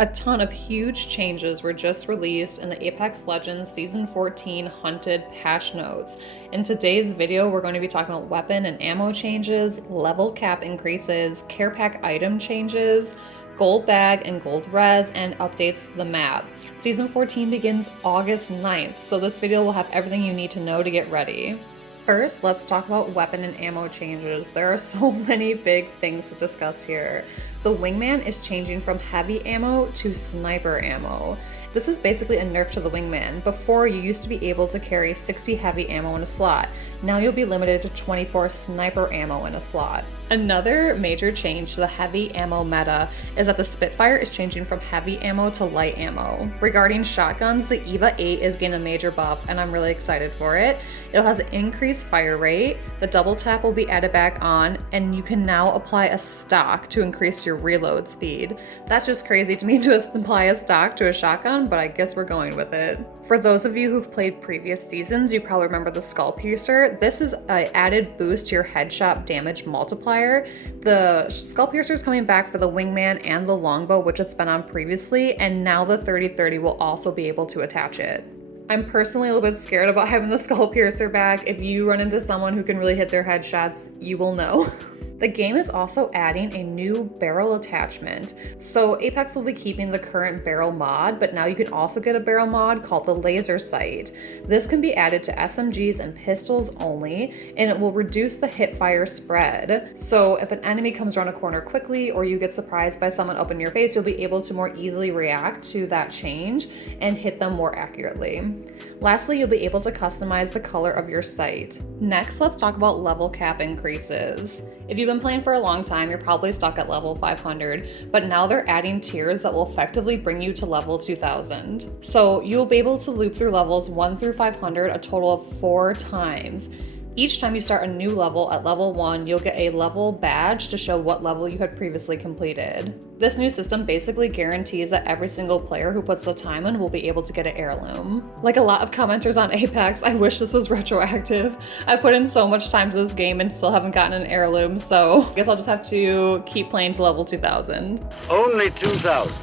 A ton of huge changes were just released in the Apex Legends Season 14 Hunted patch notes. In today's video, we're going to be talking about weapon and ammo changes, level cap increases, care pack item changes, gold bag and gold res, and updates to the map. Season 14 begins August 9th, so this video will have everything you need to know to get ready. First, let's talk about weapon and ammo changes. There are so many big things to discuss here. The wingman is changing from heavy ammo to sniper ammo. This is basically a nerf to the wingman. Before, you used to be able to carry 60 heavy ammo in a slot. Now you'll be limited to 24 sniper ammo in a slot. Another major change to the heavy ammo meta is that the Spitfire is changing from heavy ammo to light ammo. Regarding shotguns, the EVA 8 is getting a major buff, and I'm really excited for it. It has an increased fire rate, the double tap will be added back on, and you can now apply a stock to increase your reload speed. That's just crazy to me to apply a stock to a shotgun, but I guess we're going with it. For those of you who've played previous seasons, you probably remember the Skull Piercer. This is an added boost to your headshot damage multiplier. The Skull Piercer is coming back for the wingman and the longbow, which it's been on previously, and now the 30-30 will also be able to attach it. I'm personally a little bit scared about having the Skull Piercer back. If you run into someone who can really hit their headshots, you will know. The game is also adding a new barrel attachment. So Apex will be keeping the current barrel mod, but now you can also get a barrel mod called the laser sight. This can be added to SMGs and pistols only, and it will reduce the hip fire spread. So if an enemy comes around a corner quickly or you get surprised by someone up in your face, you'll be able to more easily react to that change and hit them more accurately. Lastly, you'll be able to customize the color of your sight. Next, let's talk about level cap increases. If you've been playing for a long time, you're probably stuck at level 500, but now they're adding tiers that will effectively bring you to level 2000. So you'll be able to loop through levels 1 through 500 a total of 4 times. Each time you start a new level at level 1, you'll get a level badge to show what level you had previously completed. This new system basically guarantees that every single player who puts the time in will be able to get an heirloom. Like a lot of commenters on Apex, I wish this was retroactive. I put in so much time to this game and still haven't gotten an heirloom, so I guess I'll just have to keep playing to level 2000. Only 2000.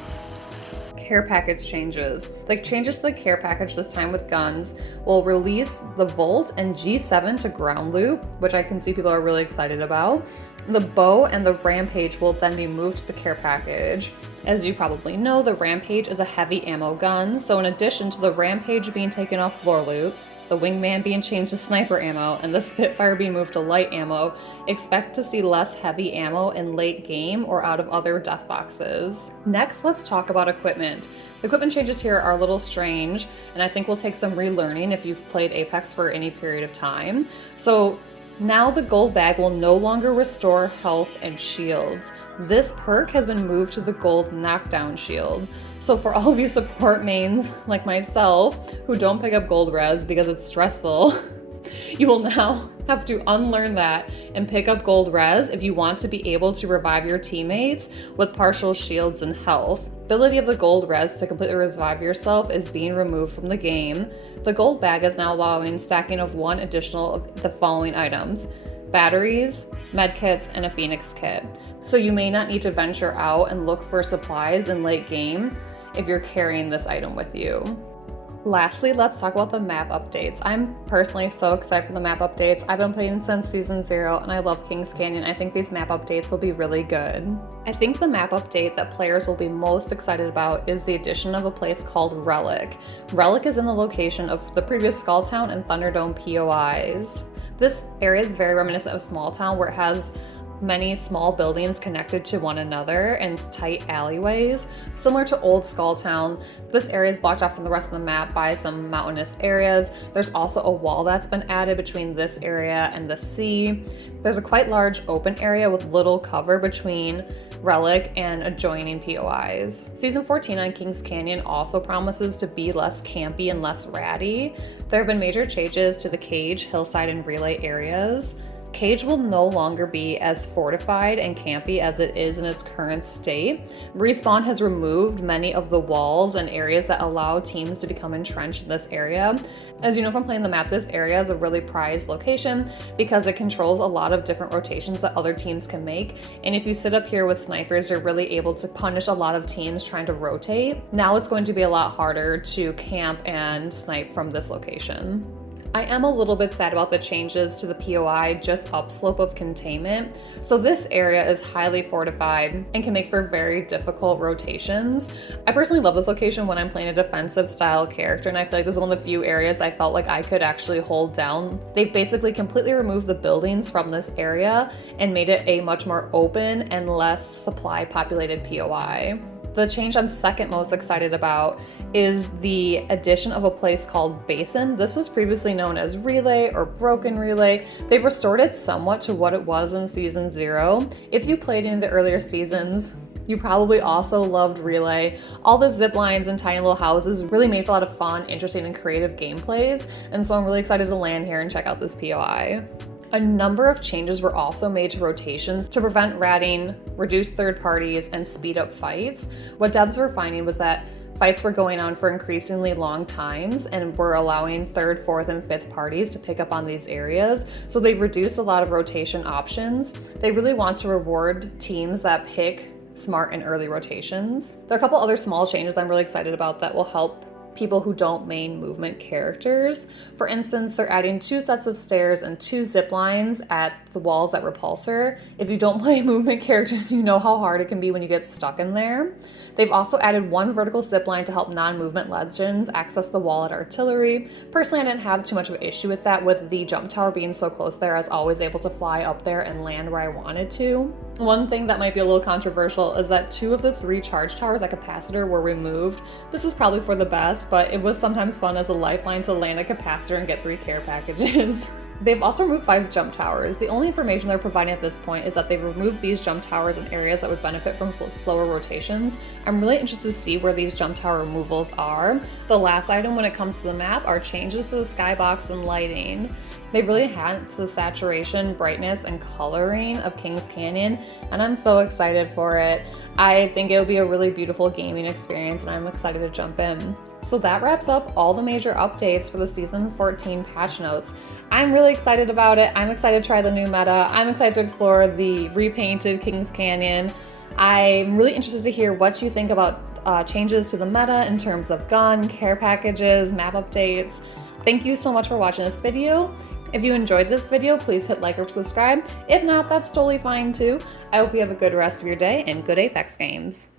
Care package changes. The changes to the care package this time with guns will release the Volt and G7 to ground loop, which I can see people are really excited about. The bow and the Rampage will then be moved to the care package. As you probably know, the Rampage is a heavy ammo gun, so in addition to the Rampage being taken off floor loot, the wingman being changed to sniper ammo, and the Spitfire being moved to light ammo, expect to see less heavy ammo in late game or out of other death boxes. Next, let's talk about equipment. The equipment changes here are a little strange, and I think will take some relearning if you've played Apex for any period of time. So now the gold bag will no longer restore health and shields. This perk has been moved to the gold knockdown shield. So for all of you support mains like myself who don't pick up gold res because it's stressful, you will now have to unlearn that and pick up gold res if you want to be able to revive your teammates with partial shields and health. Ability of the gold res to completely revive yourself is being removed from the game. The gold bag is now allowing stacking of 1 additional of the following items: batteries, medkits, and a Phoenix kit. So you may not need to venture out and look for supplies in late game if you're carrying this item with you. Lastly, let's talk about the map updates. I'm personally so excited for the map updates. I've been playing since Season 0 and I love Kings Canyon. I think these map updates will be really good. I think the map update that players will be most excited about is the addition of a place called Relic. Relic is in the location of the previous Skull Town and Thunderdome POIs. This area is very reminiscent of Small Town, where it has many small buildings connected to one another and tight alleyways. Similar to old Skull Town, this area is blocked off from the rest of the map by some mountainous areas. There's also a wall that's been added between this area and the sea. There's a quite large open area with little cover between Relic and adjoining POIs. Season 14 on Kings Canyon also promises to be less campy and less ratty. There have been major changes to the cage, hillside, and relay areas. Cage will no longer be as fortified and campy as it is in its current state. Respawn has removed many of the walls and areas that allow teams to become entrenched in this area. As you know from playing the map, this area is a really prized location because it controls a lot of different rotations that other teams can make. And if you sit up here with snipers, you're really able to punish a lot of teams trying to rotate. Now it's going to be a lot harder to camp and snipe from this location. I am a little bit sad about the changes to the POI just upslope of containment. So this area is highly fortified and can make for very difficult rotations. I personally love this location when I'm playing a defensive style character, and I feel like this is one of the few areas I felt like I could actually hold down. They've basically completely removed the buildings from this area and made it a much more open and less supply populated POI. The change I'm second most excited about is the addition of a place called Basin. This was previously known as Relay or Broken Relay. They've restored it somewhat to what it was in Season 0. If you played any of the earlier seasons, you probably also loved Relay. All the zip lines and tiny little houses really made for a lot of fun, interesting, and creative gameplays, and so I'm really excited to land here and check out this POI. A number of changes were also made to rotations to prevent ratting, reduce third parties, and speed up fights. What devs were finding was that fights were going on for increasingly long times and were allowing third, fourth, and fifth parties to pick up on these areas. So they've reduced a lot of rotation options. They really want to reward teams that pick smart and early rotations. There are a couple other small changes that I'm really excited about that will help people who don't main movement characters. For instance, they're adding 2 sets of stairs and 2 zip lines at the walls at Repulsor. If you don't play movement characters, you know how hard it can be when you get stuck in there. They've also added 1 vertical zip line to help non-movement legends access the wall at Artillery. Personally, I didn't have too much of an issue with that. With the jump tower being so close there, I was always able to fly up there and land where I wanted to. One thing that might be a little controversial is that 2 of the 3 charge towers at Capacitor were removed. This is probably for the best, but it was sometimes fun as a lifeline to land a Capacitor and get 3 care packages. They've also removed 5 jump towers. The only information they're providing at this point is that they've removed these jump towers in areas that would benefit from slower rotations. I'm really interested to see where these jump tower removals are. The last item when it comes to the map are changes to the skybox and lighting. They've really enhanced the saturation, brightness, and coloring of Kings Canyon, and I'm so excited for it. I think it'll be a really beautiful gaming experience, and I'm excited to jump in. So that wraps up all the major updates for the Season 14 patch notes. I'm really excited about it. I'm excited to try the new meta. I'm excited to explore the repainted Kings Canyon. I'm really interested to hear what you think about changes to the meta in terms of gun, care packages, map updates. Thank you so much for watching this video. If you enjoyed this video, please hit like or subscribe. If not, that's totally fine too. I hope you have a good rest of your day and good Apex games.